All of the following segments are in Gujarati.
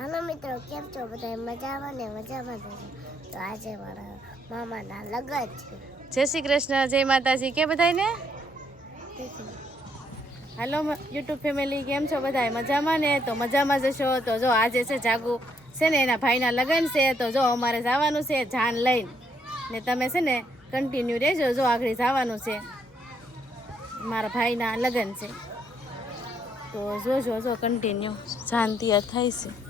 હાલો મિત્રો, કેમ છો બધા મજામાં ને મજામાં છો તો આજે મારા મામાના લગ્ન છે. જય શ્રી કૃષ્ણ, જય માતાજી. કે બધાને હાલો યુટ્યુબ ફેમિલી, કેમ છો બધાય? મજામાં ને? તો મજામાં જશો તો જો આજે છે જાગુ, છે ને એના ભાઈના લગ્ન છે. તો જો અમારે જવાનું છે જાન લઈને. ને તમે છે ને કન્ટિન્યુ રહેજો, જો આગળ જવાનું છે. મારા ભાઈના લગ્ન છે. તો જોજો, જો કન્ટિન્યુ શાંતિ થાય છે.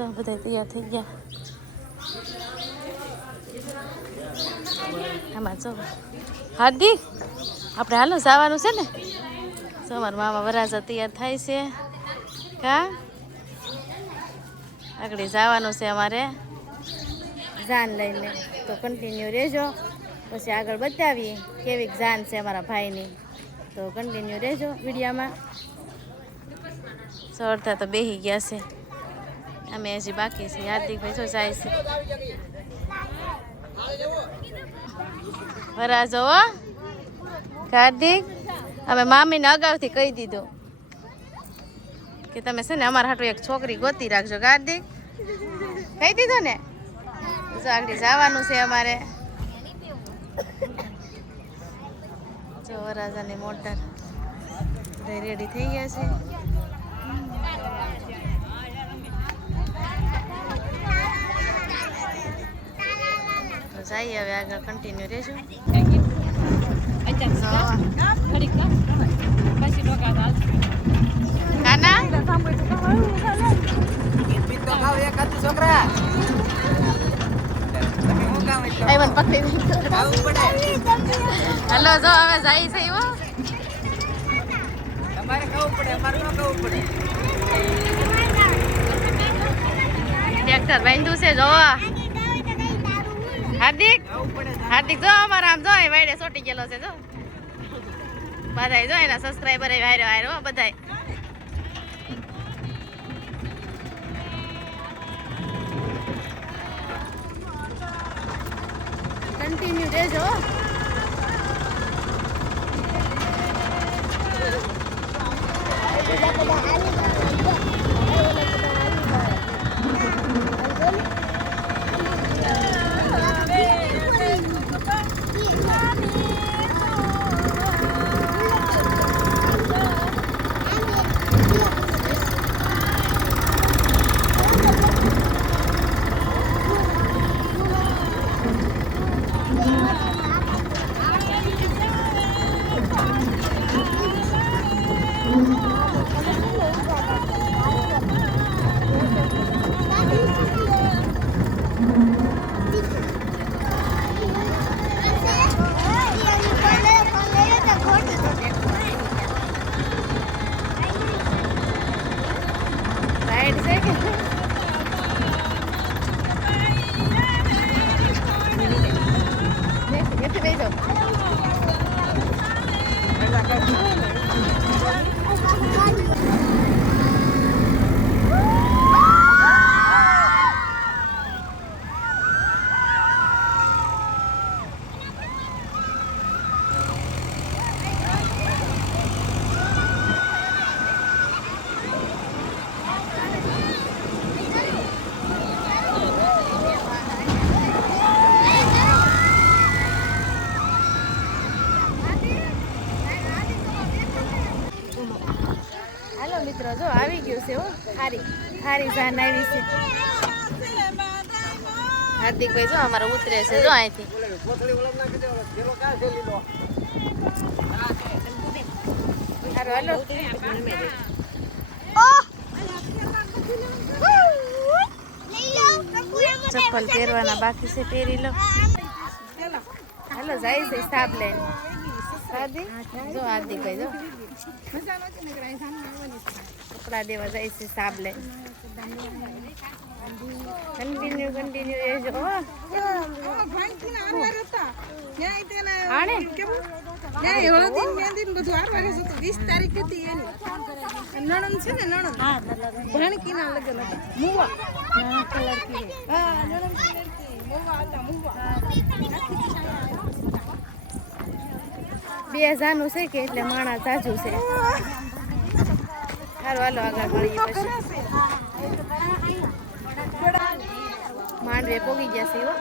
જો બધા તૈયાર થઈ ગયા. આમાં જો. હાર્દિક, આપણે હાલો જવાનું છે ને? જો મામા વરાજા તૈયાર થાય છે. કા? આગળ જવાનું છે અમારે. જાન લઈને. તો કન્ટિન્યુ રહેજો. પછી આગળ બતાવીએ કેવી જાન છે અમારા ભાઈની. તો કન્ટિન્યુ રહેજો વિડીયામાં. સળતા તો બેહી ગયા છે. અમે હજી બાકી છે હાર્દિકભાઈ જો જાય છે. વરાજો હો. હાર્દિક, અમે મામીને અગાઉથી કહી દીધું કે તમે છે ને અમારા હાટુ એક છોકરી ગોતી રાખજો હાર્દિક? કહી દીધું ને? આગળ જવાનું છે અમારે. જો વરાજાની મોટર રેડી થઈ ગયા છે. જઈએ હવે આગળ કન્ટિન્યુ રહેજો. હલો, જો હવે જાય છે એવો ટ્રેક્ટર બાંધ્યું છે જો હાર્દિક? હાર્દિક જો અમારા આમ જો એ વાયડે સોટી ગયેલો છે જો. બધાય જો એના સબસ્ક્રાઈબર વાયરો વાયરો બધાય. કન્ટિન્યુ રહેજો હો. બધા બધા હાલી સાઈડ આવી ગયું છે હો ખારી ખારી જાન આવી છે હાર્દિકભાઈ જો અમારે ઉતરે છે જો અહીંથી હારું હાલો ચપ્પલ પહેરવાના બાકી છે પહેરી લો હાલો જાય છે સાબ લઈને જો કપડા દેવા જાય છે સાબ લે કન્ટિન્યુ કન્ટિન્યુ એ જો આણે? નણંદ છે ને નણંદ? ભણકી ના લગ્ન હતા. મુવા. હા નણંદ મુવા હતા મુવા. બે હજારનું છે કે એટલે માણા જાજુ છે. સારું હાલો આગળ મળીએ પછી. માંડવે પોગી છે હો.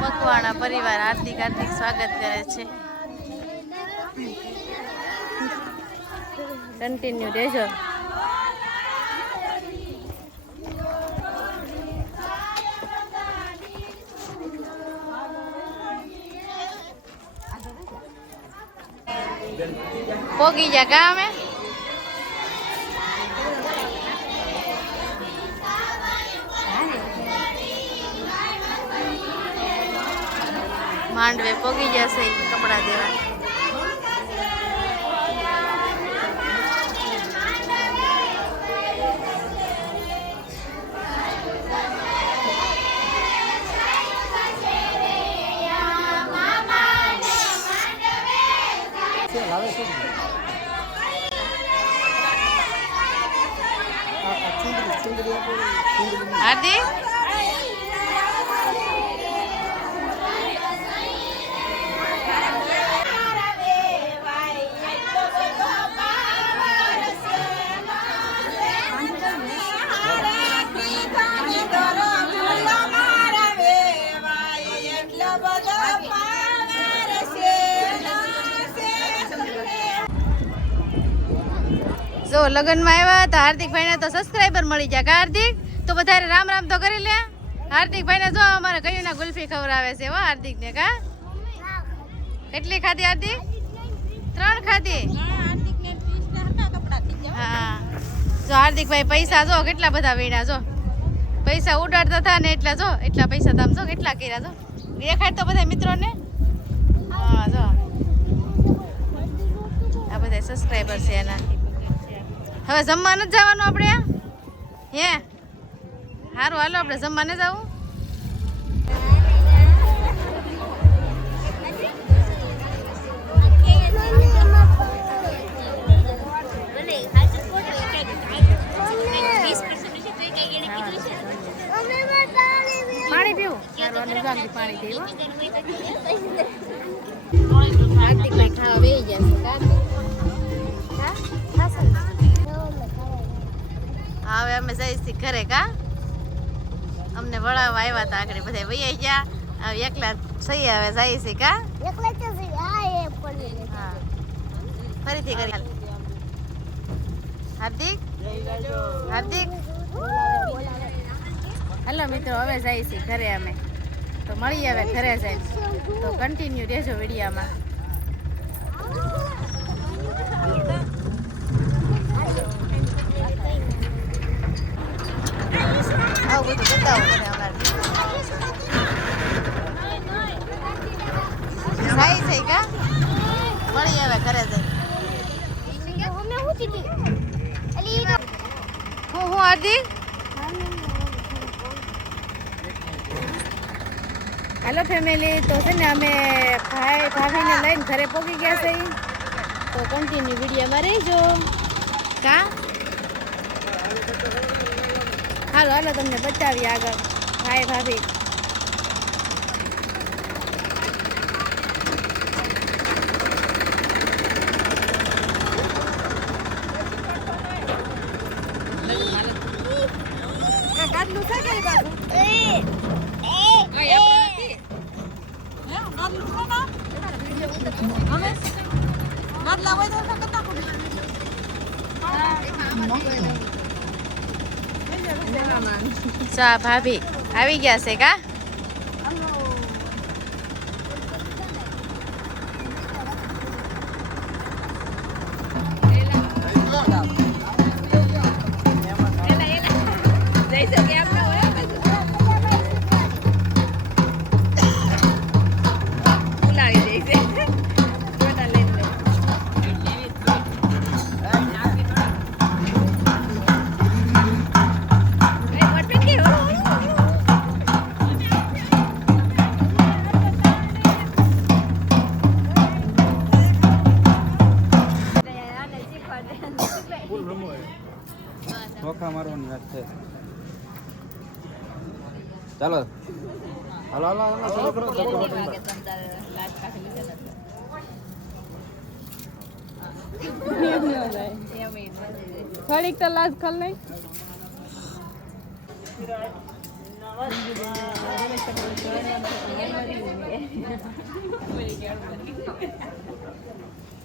મકવાણા પરિવાર હાર્દિક હાર્દિક સ્વાગત કરે છે. કન્ટિન્યુ રહેજો. પોગી જા ગામે માંડવે પોગી જશે કપડા દેવા જો લગ્નમાં આવ્યા તો હાર્દિકભાઈને તો સબસ્ક્રાઈબર મળી કા હાર્દિક? તો વધારે રામ રામ તો કરી લે હાર્દિકભાઈને જો અમારે કયું ના ગુલ્ફી ખવડાવે છે હો હાર્દિકને, કા? કેટલી ખાધી હાર્દિક? ત્રણ ખાધી? હા. જો હાર્દિકભાઈ પૈસા જો કેટલા બધા વીણા જો. પૈસા ઉડાડતા હતા ને એટલા, જો. એટલા પૈસા તમે જો કેટલા કર્યા, જો. દેખાડ તો બધા મિત્રોને? હા, જો. આ બધા સબસ્ક્રાઈબર છે એના. હવે જમવા નથી જવાનું આપણે હે? સારું હાલો આપણે જમવા ન જવું? પાણી પીવું? પાણી પીવું. અમે જઈશી ઘરે કા? અમને વળાવવા આવ્યા હતા આગળ બધા વૈયા ગયા. હવે એકલા સહી હવે જઈશી કા? ફરીથી કરી. હાર્દિક? હાર્દિક? હેલો મિત્રો હવે જઈશી ઘરે અમે. તો મળીએ હવે ઘરે જઈને. તો કન્ટિન્યુ રહેજો વિડીયામાં. આવું બધું બતાવો મને અમારે સાઈ થઈ કા મળી હવે ઘરે જઈ હું હું હાર્દિક હેલો ફેમિલી તો છે ને અમે ભાઈ ભાભીને લઈને ઘરે પહોંચી ગયા છે તો કન્ટિન્યુ વિડીયોમાં રહીજો. કા? હાલો હાલો તમને બતાવી આગળ. ભાઈ ભાભી. ગાદલું છે. ચા ભાભી આવી ગયા છે કા? ધોખા મારવાની વાત છે ચાલો હાલો હાલો હાલો ચાલો કરો થોડીક તો લાજ ખલ નહીં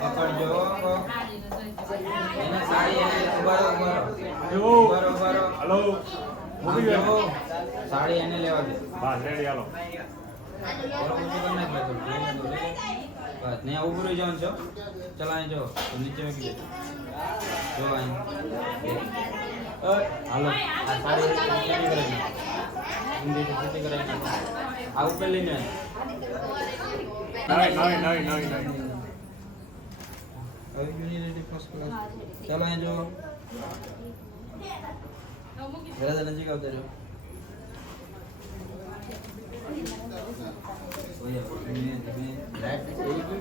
પકડજો એને સાડી એને ઉભારો ઉભારો ઉભારો ઉભારો હલો આમ જોવો. સાડી એને લેવા દે બસ રેડી હાલો બસ ને ઉભું રહી જવાનું છો ચલ અહીં જો નીચે મૂકી દે જો અહીં હાલો સાડી. ઊંધી સીધી કરાવી નાખ. આ ઉપર લઈને નવી નવી નવી નવી નવી યુનિવર્સિટી ફર્સ્ટ ક્લાસ. ચાલો અહીં જો જરા નજીક આવતા જો ઓય, થઈ ગયું?